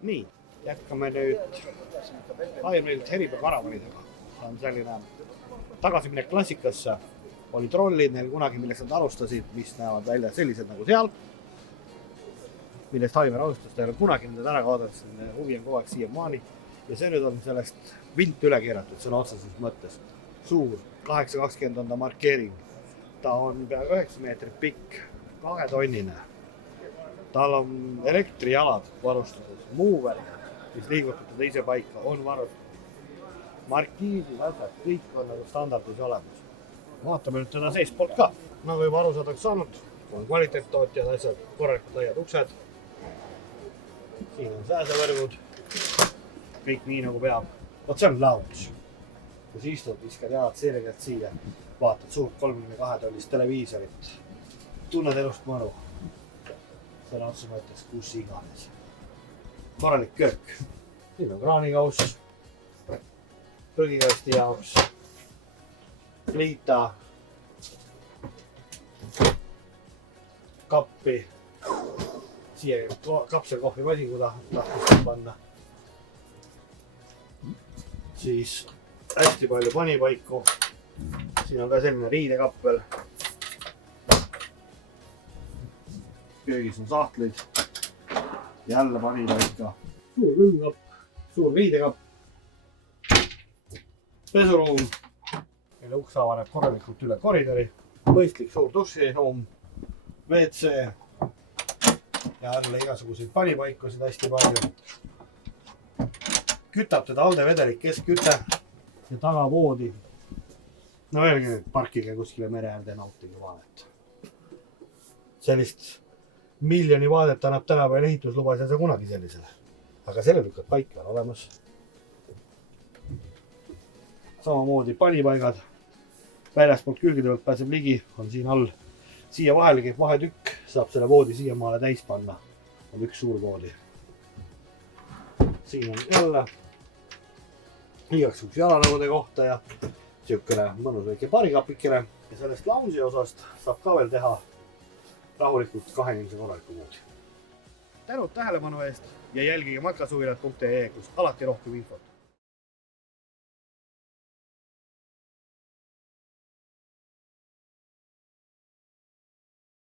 Nii, jätkame nüüd Ironmanilt Heriberg karavanidega. See on selline tagasiminek klassikasse. Oli trollid neil kunagi, milleks nad alustasid, mis näevad välja sellised nagu seal. Millest Aivar alustas, ta ei ole kunagi nende ära kaodatud, huvi on kogu aeg siiamaani. Ja see nüüd on sellest vilt üle keeratud, sõna otseses mõttes. Suur, 820 on ta markeering. Ta on pea 9 meetrit pikk, 2-tonnine. Tal on elektrijalad varustatud, mover, mis liigutab teise paika, on varustatud. Markiisid, asjad, kõik on nagu standardis olemas. Vaatame nüüd teda seespoolt ka. Nagu juba aru saadaks saanud, on kvaliteettootjad, asjad, korralikud laiad uksed. Siin on sääsevõrgud, kõik nii nagu peab. Vot see on lounge, kus istud, viskad jalad sirgelt siia, vaatad suurt 32-tollist televiisorit, tunned elust mõnu. Sõna otsa mõttes kus iganes. Korralik köök. Siin on kraanikauss, prügikasti jaoks, liita, kappi, siia kapselkohvimasin, kui tahtis panna. Siis hästi palju panipaiku. Siin on ka selline riidekappel. Köögis on sahtlid. Jälle panipaika. Suur külmkapp, suur riidekapp. Pesuruum. Meile uks avaneb korralikult üle koridori. Mõistlik suur duširuum. WC. Ja jälle igasuguseid panipaikusid hästi palju. Kütab teda aldevedelik keskküte ja tagavoodi. No öelge nüüd parkige kuskile mere äärde nautige vaadet. Sellist miljoni vaadet annab tänapäeval ehitusluba, ei saa kunagi sellisele. Aga selle lükkad paika on olemas. Samamoodi panipaigad. Väljaspoolt külgede pealt pääseb ligi, on siin all. Siia vahele käib vahetükk, saab selle voodi siia maale täis panna. On üks suur voodi. Siin on jälle igaks üks jalanõude kohta ja siukene mõnus väike parikapikene. Ja sellest lounge'i osast saab ka veel teha rahulikult 2 inimese korraliku voodi. Tänud tähelepanu eest ja jälgige matkasuvilat.ee, kus alati rohkem infot.